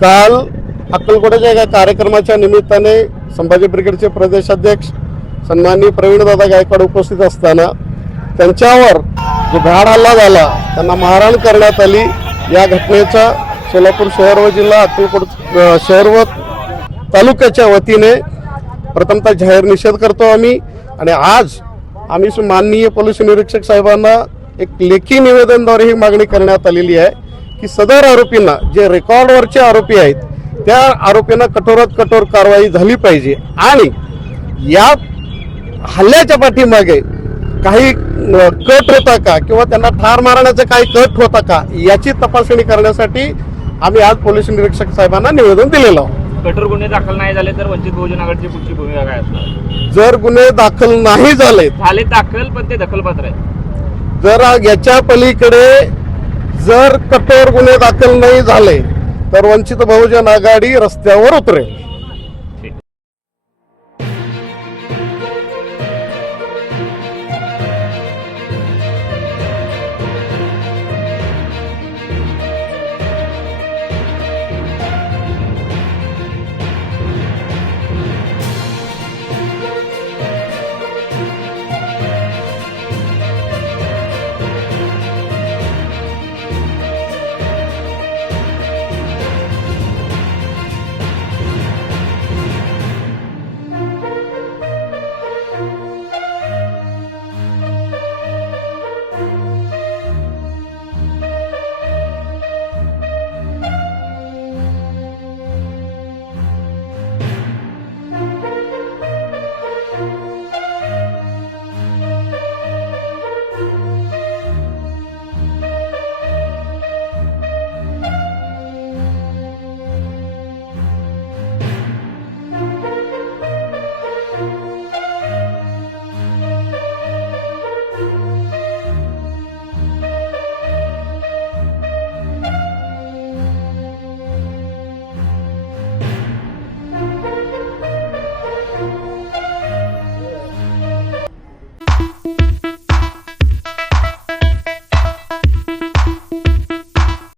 काल अक्कलकोट्याच्या एका कार्यक्रमाच्या निमित्ताने संभाजी ब्रिगेडचे प्रदेशाध्यक्ष सन्माननीय प्रवीणदादा गायकवाड उपस्थित असताना त्यांच्यावर जो भ्याड हल्ला झाला त्यांना मारहाण करण्यात आली या घटनेचा सोलापूर शहर व जिल्हा अक्कलकोट शहर व तालुक्याच्या वतीने प्रथमतः जाहीर निषेध करतो आम्ही आणि आज आम्ही माननीय पोलीस निरीक्षक साहेबांना एक लेखी निवेदनद्वारे ही मागणी करण्यात आलेली आहे की सदर आरोपींना जे रेकॉर्डवरचे आरोपी आहेत त्या आरोपींना कठोरात कठोर कारवाई झाली पाहिजे आणि या हल्ल्याच्या पाठीमागे काही कट होता का किंवा त्यांना ठार मारण्याचा काही कट होता का याची तपासणी करण्यासाठी आम्ही आज पोलीस निरीक्षक साहेबांना निवेदन दिलेलं आहोत कठोर गुन्हे दाखल नाही झाले तर वंचित बहुजन आघाडीची पुढची भूमिका काय असणार जर गुन्हे दाखल नाही झाले झाले दाखल पण ते दखलपात्र आहे जर याच्या पलीकडे जर कठोर गुन्हे दाखल नाही झाले तर वंचित बहुजन आघाडी रस्त्यावर उतरेल